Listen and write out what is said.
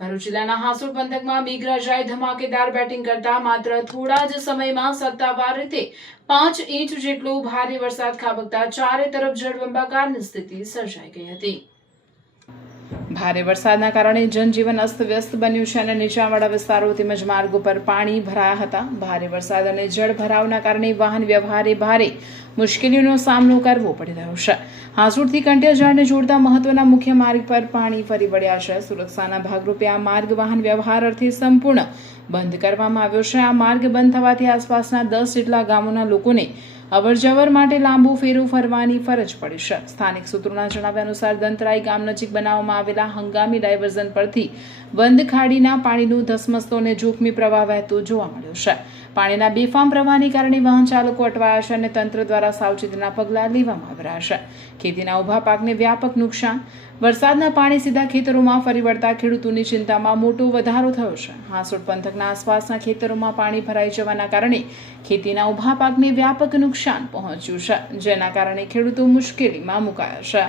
ભરૂચ જિલ્લાના હાસોડ પંથકમાં મેઘરાજાએ ધમાકેદાર બેટિંગ કરતા માત્ર થોડા જ સમયમાં સત્તાવાર રીતે 5 ઇંચ જેટલો ભારે વરસાદ ખાબકતા ચારે તરફ જળબંબાકારની સ્થિતિ સર્જાઈ ગઈ હતી। ભારે વરસાદના કારણે જનજીવન અસ્તવ્યસ્ત બન્યું છે અને નીચાણવાળા વિસ્તારો તેમજ માર્ગો પર પાણી ભરાયા હતા। ભારે વરસાદ અને જળભરાવના કારણે વાહન વ્યવહારે ભારે મુશ્કેલીઓનો સામનો કરવો પડી રહ્યો છે। હાસોડથી કંટિયાજાળને જોડતા મહત્વના મુખ્ય માર્ગ પર પાણી ફરી વળ્યા છે। સુરક્ષાના ભાગરૂપે આ માર્ગ વાહન વ્યવહાર અર્થે સંપૂર્ણ બંધ કરવામાં આવ્યો છે। આ માર્ગ બંધ થવાથી આસપાસના 10 જેટલા ગામોના લોકોને અવરજવર માટે લાંબુ ફેરો ફરવાની ફરજ પડી છે। સ્થાનિક સૂત્રોના જણાવ્યા અનુસાર દંતરાઈ ગામ નજીક બનાવવામાં આવેલા હંગામી ડાયવર્ઝન પરથી બંધ ખાડીના પાણીનું ધસમસતો અને જોખમી પ્રવાહ વહેતો જોવા મળ્યો છે। પાણીના બેફામ પ્રવાહને કારણે વાહન ચાલકો અટવાયા છે અને તંત્ર દ્વારા સાવચેતીના પગલાં લેવામાં આવી રહ્યા છે। ખેતીના ઊભા પાકને વ્યાપક નુકસાન। વરસાદના પાણી સીધા ખેતરોમાં ફરી વળતા ખેડૂતોની ચિંતામાં મોટો વધારો થયો છે। હાસોડ પંથકના આસપાસના ખેતરોમાં પાણી ભરાઈ જવાના કારણે ખેતીના ઊભા પાકને વ્યાપક નુકસાન પહોંચ્યું છે, જેના કારણે ખેડૂતો મુશ્કેલીમાં મુકાયા છે।